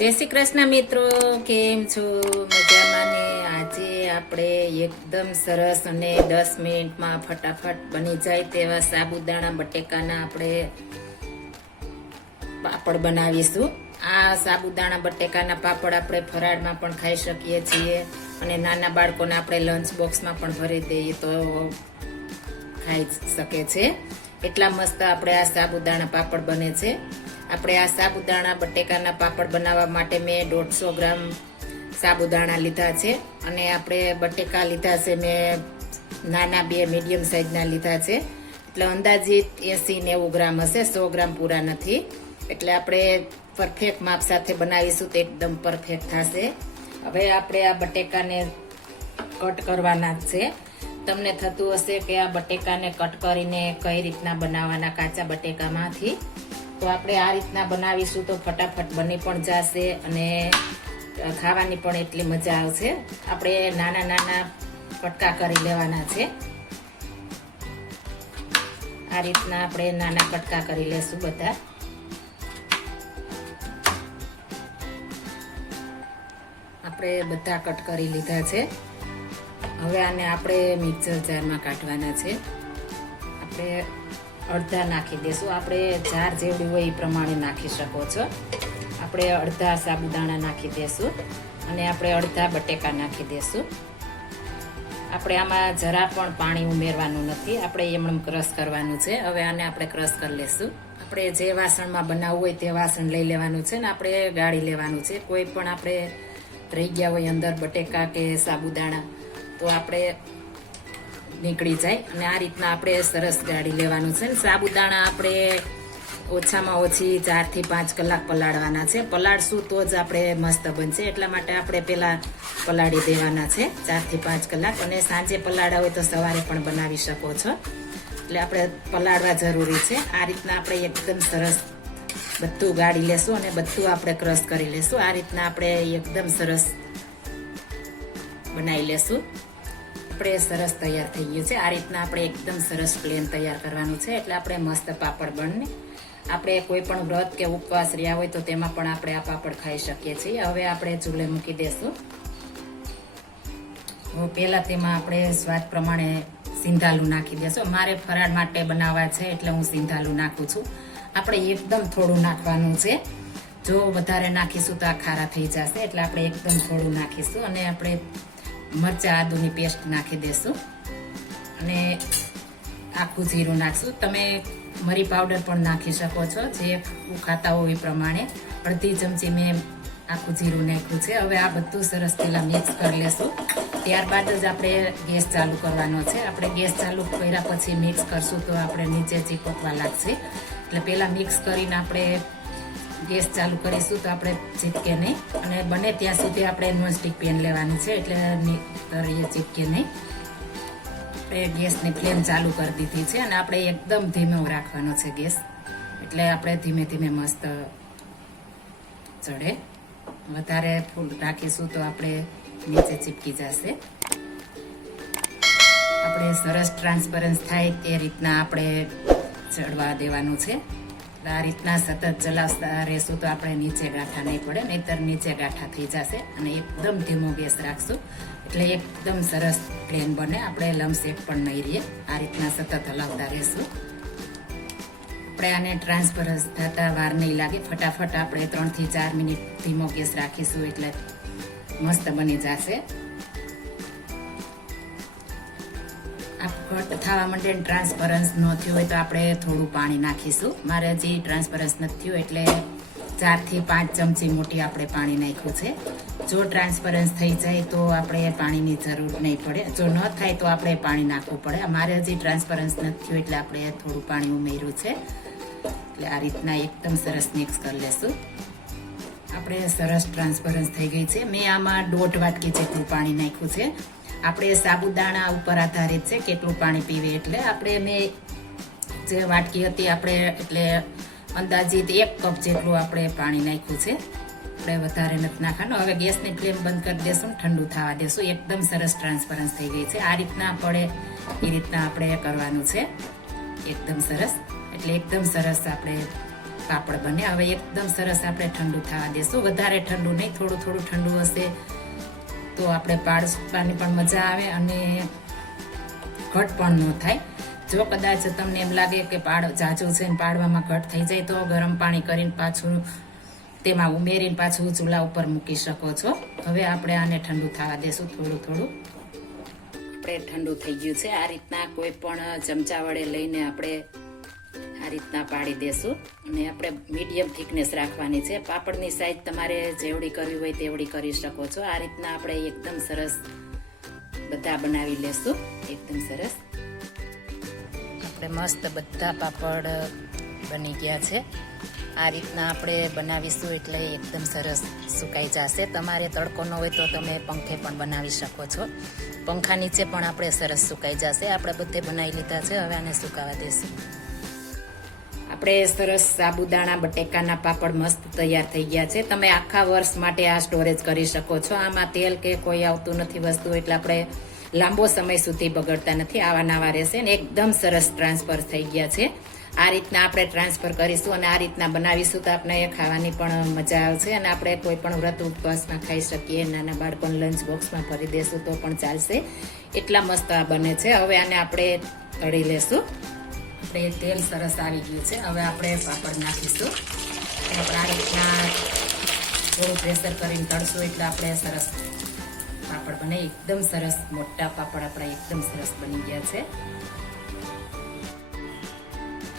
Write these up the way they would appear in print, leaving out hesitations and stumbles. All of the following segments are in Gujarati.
जय श्री कृष्ण मित्रों, केम छो? मजामां ने? આજે આપણે એકદમ સરસ અને 10 મિનિટમાં ફટાફટ બની જાય તેવા સાબુદાણા બટેકાના આપણે પાપડ બનાવીશું। આ સાબુદાણા બટેકાના પાપડ આપણે ફરાળમાં પણ ખાઈ શકીએ છીએ અને નાના બાળકોને આપણે લંચ બોક્સમાં પણ ભરી દઈએ તો ખાઈ શકે છે। એટલા મસ્ત આપણે આ સાબુદાણા પાપડ બને છે। આપણે આ સાબુદાણા બટેકાના પાપડ બનાવવા માટે મેં 150 ગ્રામ સાબુદાણા લીધા છે અને આપણે બટેકા લીધા છે મેં નાના 2 મીડિયમ સાઈઝના લીધા છે, એટલે અંદાજિત 80-90 ગ્રામ હશે, 100 ગ્રામ પૂરા નથી। એટલે આપણે પરફેક્ટ માપ સાથે બનાવીશું તો એકદમ પરફેક્ટ થશે। હવે આપણે આ બટેકાને કટ કરવાના છે। તમને થતું હશે કે આ બટેકાને કટ કરીને કઈ રીતના બનાવવાના કાચા બટેકામાંથી, તો આપણે આ રીતના બનાવીશું તો ફટાફટ બની પણ જશે અને ખાવાની પણ એટલી મજા આવશે। આપણે નાના નાના કટકા કરી લેવાના છે। આ રીતના આપણે નાના કટકા કરી લેશું બધા। આપણે બધા કટ કરી લીધા છે। હવે આને આપણે મિક્સર જારમાં કાઢવાના છે। આપણે અડધા નાખી દેશું, આપણે જાર જેવડી હોય એ પ્રમાણે નાખી શકો છો। આપણે અડધા સાબુદાણા નાખી દેશું અને આપણે અડધા બટેકા નાખી દેશું। આપણે આમાં જરા પણ પાણી ઉમેરવાનું નથી, આપણે એમણે ક્રશ કરવાનું છે। હવે આને આપણે ક્રશ કરી લેશું। આપણે જે વાસણમાં બનાવવું હોય તે વાસણ લઈ લેવાનું છે ને આપણે ગાળી લેવાનું છે। કોઈ પણ આપણે રહી ગયા હોય અંદર બટેકા કે સાબુદાણા તો આપણે નીકળી જાય અને આ રીતના આપણે સરસ ગાળી લેવાનું છે। સાબુદાણા આપણે ઓછામાં ઓછી 4 થી 5 કલાક પલાળવાના છે। પલાળશું તો જ આપણે મસ્ત બનશે, એટલા માટે આપણે પહેલા પલાળી દેવાના છે 4 થી 5 કલાક। અને સાંજે પલાળ્યા હોય તો સવારે પણ બનાવી શકો છો, એટલે આપણે પલાળવા જરૂરી છે। આ રીતના આપણે એકદમ સરસ બધું ગાળી લેશું અને બધું આપણે ક્રશ કરી લેશું। આ રીતના આપણે એકદમ સરસ બનાવી લેશું। આપણે સરસ તૈયાર થઈ ગયું છે। આ રીતના આપણે એકદમ સરસ પ્લેન તૈયાર કરવાનું છે, એટલે આપણે મસ્ત પાપડ બને। આપણે કોઈ પણ વ્રત કે ઉપવાસ રહ્યા હોય તો તેમાં પણ આપણે આ પાપડ ખાઈ શકીએ છીએ। હવે આપણે ચૂલે મૂકી દેશું। પહેલા તેમાં આપણે સ્વાદ પ્રમાણે સિંધાલું નાખી દેશું। મારે ફરાળ માટે બનાવવા છે એટલે હું સિંધાલું નાખું છું। આપણે એકદમ થોડું નાખવાનું છે, જો વધારે નાખીશું તો આ ખારા થઈ જશે, એટલે આપણે એકદમ થોડું નાખીશું। અને આપણે મરચાં આદુની પેસ્ટ નાખી દેશું અને આખું જીરું નાખશું। તમે મરી પાવડર પણ નાખી શકો છો, જે ખાતા હોય એ પ્રમાણે। અડધી ચમચી મેં આખું જીરું નાખ્યું છે। હવે આ બધું સરસ પહેલાં મિક્સ કરી લેશું, ત્યારબાદ જ આપણે ગેસ ચાલુ કરવાનો છે। આપણે ગેસ ચાલુ કર્યા પછી મિક્સ કરશું તો આપણે નીચે ચીપકવા લાગશે, એટલે પહેલાં મિક્સ કરીને આપણે ગેસ ચાલુ કરીશું તો આપણે ચીપકે નહીં। અને બને ત્યાં સુધી આપણે નોનસ્ટિક પેન લેવાની છે, એટલે તળીએ ચીપકે નહીં। આપણે ગેસની ફ્લેમ ચાલુ કરી દીધી છે અને આપણે એકદમ ધીમો રાખવાનો છે ગેસ, એટલે આપણે ધીમે ધીમે મસ્ત ચડે। વધારે ફૂલ રાખીશું તો આપણે નીચે ચીપકી જશે। આપણે સરસ ટ્રાન્સપરન્સ થાય તે રીતના આપણે ચડવા દેવાનું છે। આ રીતના સતત ચલાવતા રહેશું તો આપણે નીચે ગાંઠા નહીં પડે, નહીતર નીચે ગાંઠા થઈ જશે। અને એકદમ ધીમો ગેસ રાખશું એટલે એકદમ સરસ પ્લેન બને, આપણે લમસેક પણ નહીં રહીએ। આ રીતના સતત હલાવતા રહેશું। આપણે આને ટ્રાન્સપરન્સ થતા વાર નહીં લાગે, ફટાફટ આપણે 3 થી 4 મિનિટ ધીમો ગેસ રાખીશું એટલે મસ્ત બની જશે। આ ઘટ થવા માંડે ટ્રાન્સપરન્સ ન થયું હોય તો આપણે થોડું પાણી નાખીશું। મારે હજી ટ્રાન્સપરન્સ નથી થયું એટલે 4 થી 5 ચમચી મોટી આપણે પાણી નાખ્યું છે। જો ટ્રાન્સપરન્સ થઈ જાય તો આપણે પાણીની જરૂર નહીં પડે, જો ન થાય તો આપણે પાણી નાખવું પડે। મારે હજી ટ્રાન્સપરન્સ નથી થયું એટલે આપણે થોડું પાણી ઉમેર્યું છે। એટલે આ રીતના એકદમ સરસ મિક્સ કરી લેશું। આપણે સરસ ટ્રાન્સપરન્સ થઈ ગઈ છે। મેં આમાં 1.5 વાટકી જેટલું પાણી નાખ્યું છે। આપણે સાબુદાણા ઉપર આધારિત છે કેટલું પાણી પીવે, એટલે આપણે મેં જે વાટકી હતી આપણે એટલે અંદાજિત 1 કપ જેટલું આપણે પાણી નાખ્યું છે। આપણે વધારે નથી નાખવાનું। હવે ગેસની ફ્લેમ બંધ કરી દેશું, ઠંડુ થવા દેશું। એકદમ સરસ ટ્રાન્સપરન્સ થઈ ગઈ છે। આ રીતના પડે એ રીતના આપણે કરવાનું છે, એકદમ સરસ। એટલે એકદમ સરસ આપણે પાપડ બને. હવે એકદમ સરસ આપણે ઠંડુ થવા દેશું. વધારે ઠંડુ નહીં, થોડું થોડું ઠંડુ હશે તો આપણે પાડવાની પણ મજા આવે અને ઘટ પણ ન થાય. જો કદાચ તમને એમ લાગે કે જાજુ છે ને પાડવામાં ઘટ થઈ જાય તો ગરમ પાણી કરીને પાછું તેમાં ઉમેરીને પાછું ચૂલા ઉપર મૂકી શકો છો. હવે આપણે આને ઠંડુ થવા દેશું થોડું થોડું. આપણે ઠંડુ થઈ ગયું છે. આ રીતના કોઈ પણ ચમચા વડે લઈને આપણે આ રીતના પાડી દેશું અને આપણે મીડિયમ થિકનેસ રાખવાની છે. પાપડની સાઈઝ તમારે જેવડી કરવી હોય તેવડી કરી શકો છો. આ રીતના આપણે એકદમ સરસ બધા બનાવી લેશું. એકદમ સરસ આપણે મસ્ત બધા પાપડ બની ગયા છે. આ રીતના આપણે બનાવીશું એટલે એકદમ સરસ સુકાઈ જશે. તમારે તડકો ન હોય તો તમે પંખે પણ બનાવી શકો છો. પંખા નીચે પણ આપણે સરસ સુકાઈ જશે. આપણે બધે બનાવી લીધા છે. હવે આને સુકાવા દેશું. આપણે સરસ સાબુદાણા બટેકાના પાપડ મસ્ત તૈયાર થઈ ગયા છે. તમે આખા વર્ષ માટે આ સ્ટોરેજ કરી શકો છો. આમાં તેલ કે કોઈ આવતું નથી વસ્તુ, એટલે આપણે લાંબો સમય સુધી બગડતા નથી. આવા નવા રહેશે ને એકદમ સરસ ટ્રાન્સફર થઈ ગયા છે. આ રીતના આપણે ટ્રાન્સફર કરીશું અને આ રીતના બનાવીશું તો આપણે ખાવાની પણ મજા આવશે અને આપણે કોઈ પણ વ્રત ઉપવાસમાં ખાઈ શકીએ. નાના બાળકોને લંચ બોક્સમાં ભરી દેશું તો પણ ચાલશે. એટલા મસ્ત આ બને છે. હવે આને આપણે તળી લેશું. આપણે તેલ સરસ આવી ગયું છે. હવે આપણે પાપડ નાખીશું. આપણે આ રીતના થોડું પ્રેશર કરીને તળશું એટલે આપણે સરસ પાપડ બને. એકદમ સરસ મોટા પાપડ આપણા એકદમ સરસ બની ગયા છે.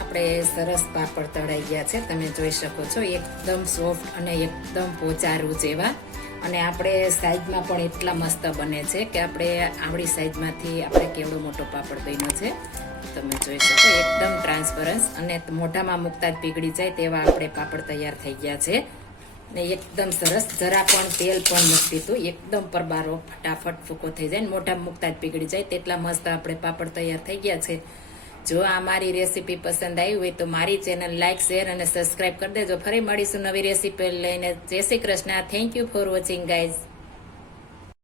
આપણે સરસ પાપડ તળાઈ ગયા છે. તમે જોઈ શકો છો એકદમ સોફ્ટ અને એકદમ પોચારું જેવા. અને આપણે સાઈઝમાં પણ એટલા મસ્ત બને છે કે આપણે આવડી સાઈઝમાંથી આપણે કેવડો મોટો પાપડ બન્યો છે તમે જોઈ શકો. એકદમ ટ્રાન્સપરન્સ અને મોઢામાં મૂકતા જ પીગળી જાય તેવા આપણે પાપડ તૈયાર થઈ ગયા છે. ને એકદમ સરસ, જરા પણ તેલ પણ નથી પીતું. એકદમ પરબારો ફટાફટ ફૂકો થઈ જાય ને મોઢામાં મૂકતા જ પીગળી જાય તેટલા મસ્ત આપણે પાપડ તૈયાર થઈ ગયા છે. જો આ મારી રેસીપી પસંદ આવી હોય તો મારી ચેનલ લાઈક, શેર અને સબસ્ક્રાઇબ કરી દેજો. ફરી મળીશું નવી રેસીપી લઈને. જય Shri Krishna. Thank you for watching guys.